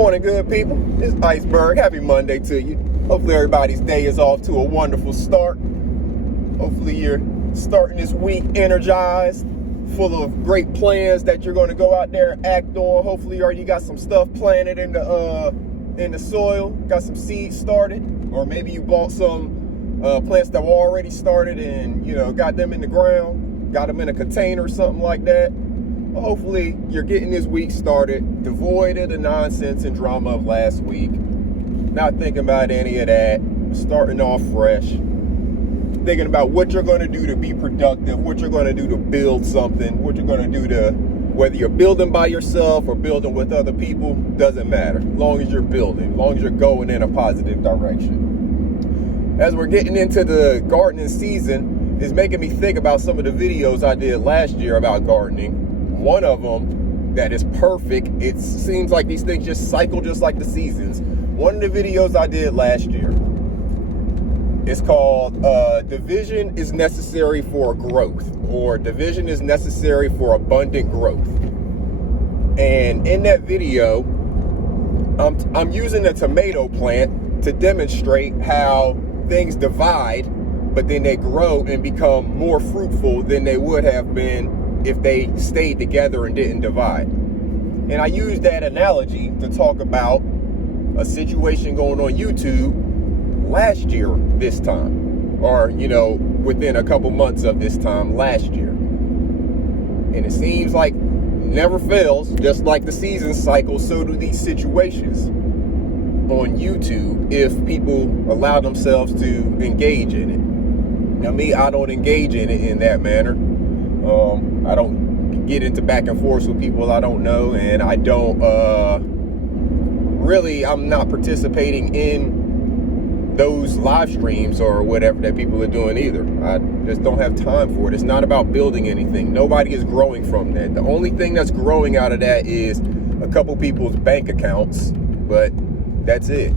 Morning, good people. It's Iceberg. Happy Monday to you. Hopefully everybody's day is off to a wonderful start. Hopefully you're starting this week energized, full of great plans that you're going to go out there and act on. Hopefully you already got some stuff planted in the soil, got some seeds started, or maybe you bought some plants that were already started and got them in the ground, got them in a container or something like that. Hopefully you're getting this week started devoid of the nonsense and drama of last week, not thinking about any of that, starting off fresh, thinking about what you're going to do to be productive, what you're going to do to build something, what you're going to do to, whether you're building by yourself or building with other people, doesn't matter, as long as you're building, as long as you're going in a positive direction. As we're getting into the gardening season, it's making me think about some of the videos I did last year about gardening. One of them that is perfect. It seems like these things just cycle just like the seasons. One of the videos I did last year is called Division is Necessary for Growth, or Division is Necessary for Abundant Growth. And in that video, I'm using a tomato plant to demonstrate how things divide, but then they grow and become more fruitful than they would have been if they stayed together and didn't divide. And I use that analogy to talk about a situation going on YouTube last year this time, or within a couple months of this time last year. And it seems like never fails, just like the season cycle, so do these situations on YouTube if people allow themselves to engage in it. Now me, I don't engage in it in that manner. I don't get into back and forth with people I don't know, and I don't I'm not participating in those live streams or whatever that people are doing either. I just don't have time for it. It's not about building anything. Nobody is growing from that. The only thing that's growing out of that is a couple people's bank accounts, but that's it.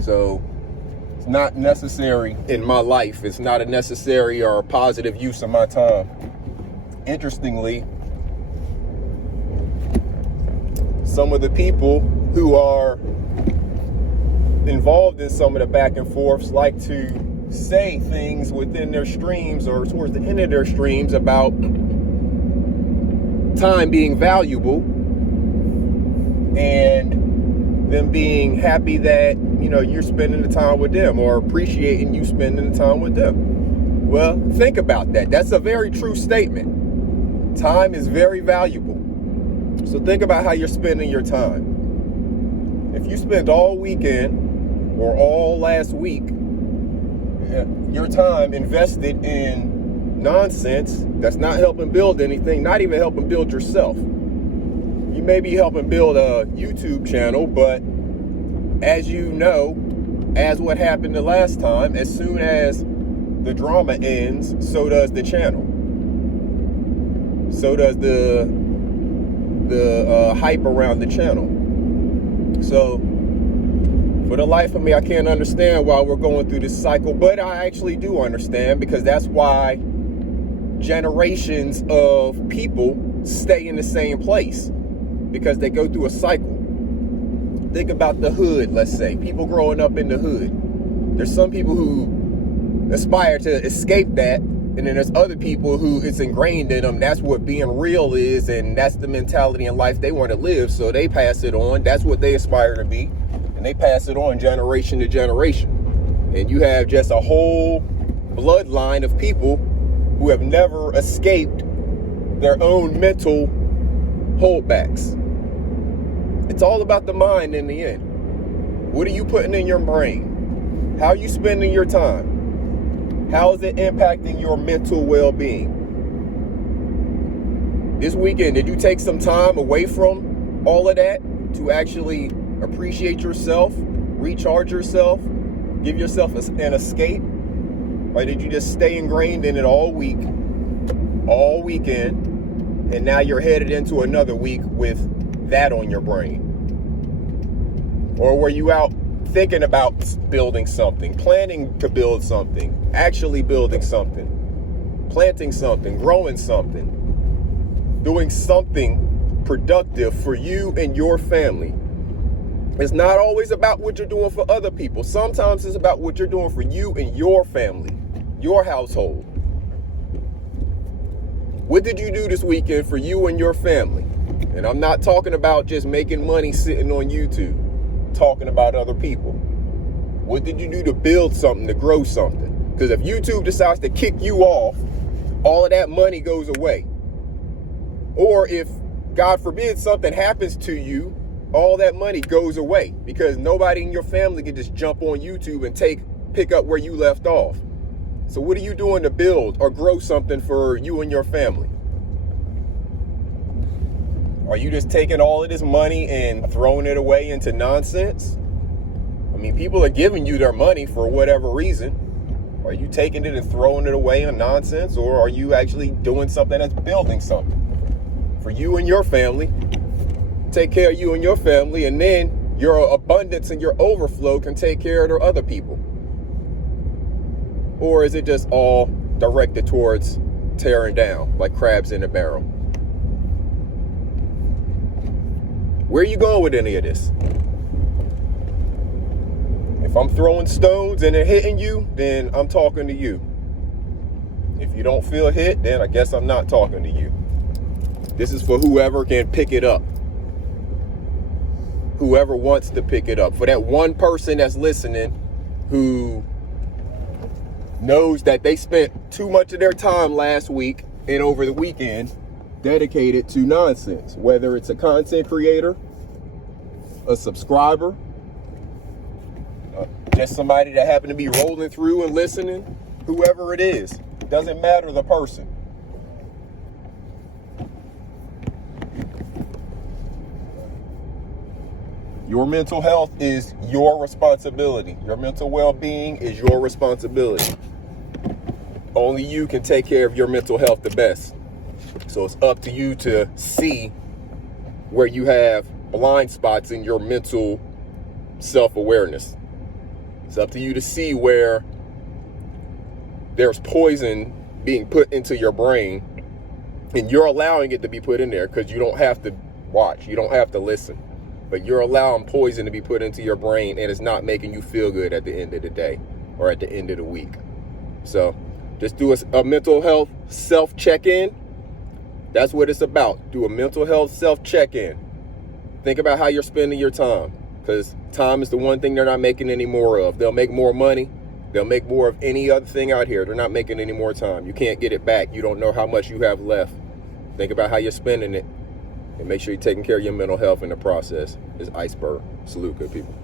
So it's not necessary in my life. It's not a necessary or a positive use of my time. Interestingly, some of the people who are involved in some of the back and forths like to say things within their streams or towards the end of their streams about time being valuable and them being happy that you're spending the time with them, or appreciating you spending the time with them. Well, think about that. That's a very true statement. Time is very valuable. So think about how you're spending your time. If you spend all weekend or all last week your time invested in nonsense that's not helping build anything, not even helping build yourself. You may be helping build a YouTube channel, but as you know, as what happened the last time, as soon as the drama ends, so does the channel. So does the hype around the channel. So for the life of me, I can't understand why we're going through this cycle, but I actually do understand, because that's why generations of people stay in the same place, because they go through a cycle. Think about the hood, let's say. People growing up in the hood. There's some people who aspire to escape that, and then there's other people who it's ingrained in them. That's what being real is, and that's the mentality in life they want to live, so they pass it on. That's what they aspire to be, and they pass it on generation to generation. And you have just a whole bloodline of people who have never escaped their own mental holdbacks. It's all about the mind in the end. What are you putting in your brain? How are you spending your time? How is it impacting your mental well-being? This weekend, did you take some time away from all of that to actually appreciate yourself, recharge yourself, give yourself an escape? Or did you just stay ingrained in it all week, all weekend, and now you're headed into another week with that on your brain? Or were you out thinking about building something, planning to build something, actually building something, planting something, growing something, doing something productive for you and your family. It's not always about what you're doing for other people. Sometimes it's about what you're doing for you and your family, your household. What did you do this weekend for you and your family? And I'm not talking about just making money sitting on YouTube. I'm talking about other people. What did you do to build something, to grow something? Because if YouTube decides to kick you off, all of that money goes away. Or if, God forbid, something happens to you, all that money goes away because nobody in your family can just jump on YouTube and pick up where you left off. So what are you doing to build or grow something for you and your family? Are you just taking all of this money and throwing it away into nonsense? I mean, people are giving you their money for whatever reason. Are you taking it and throwing it away on nonsense, or are you actually doing something that's building something for you and your family? Take care of you and your family, and then your abundance and your overflow can take care of the other people. Or is it just all directed towards tearing down like crabs in a barrel? Where are you going with any of this? If I'm throwing stones and they're hitting you, then I'm talking to you. If you don't feel hit, then I guess I'm not talking to you. This is for whoever can pick it up. Whoever wants to pick it up. For that one person that's listening who knows that they spent too much of their time last week and over the weekend dedicated to nonsense. Whether it's a content creator, a subscriber, just somebody that happened to be rolling through and listening, whoever it is, doesn't matter the person. Your mental health is your responsibility. Your mental well-being is your responsibility. Only you can take care of your mental health the best. So it's up to you to see where you have blind spots in your mental self-awareness. It's up to you to see where there's poison being put into your brain and you're allowing it to be put in there because you don't have to watch, you don't have to listen, but you're allowing poison to be put into your brain and it's not making you feel good at the end of the day or at the end of the week. So just do a mental health self-check-in. That's what it's about. Do a mental health self-check-in. Think about how you're spending your time, because time is the one thing they're not making any more of. They'll make more money. They'll make more of any other thing out here. They're not making any more time. You can't get it back. You don't know how much you have left. Think about how you're spending it and make sure you're taking care of your mental health in the process. It's Iceberg. Salute, good people.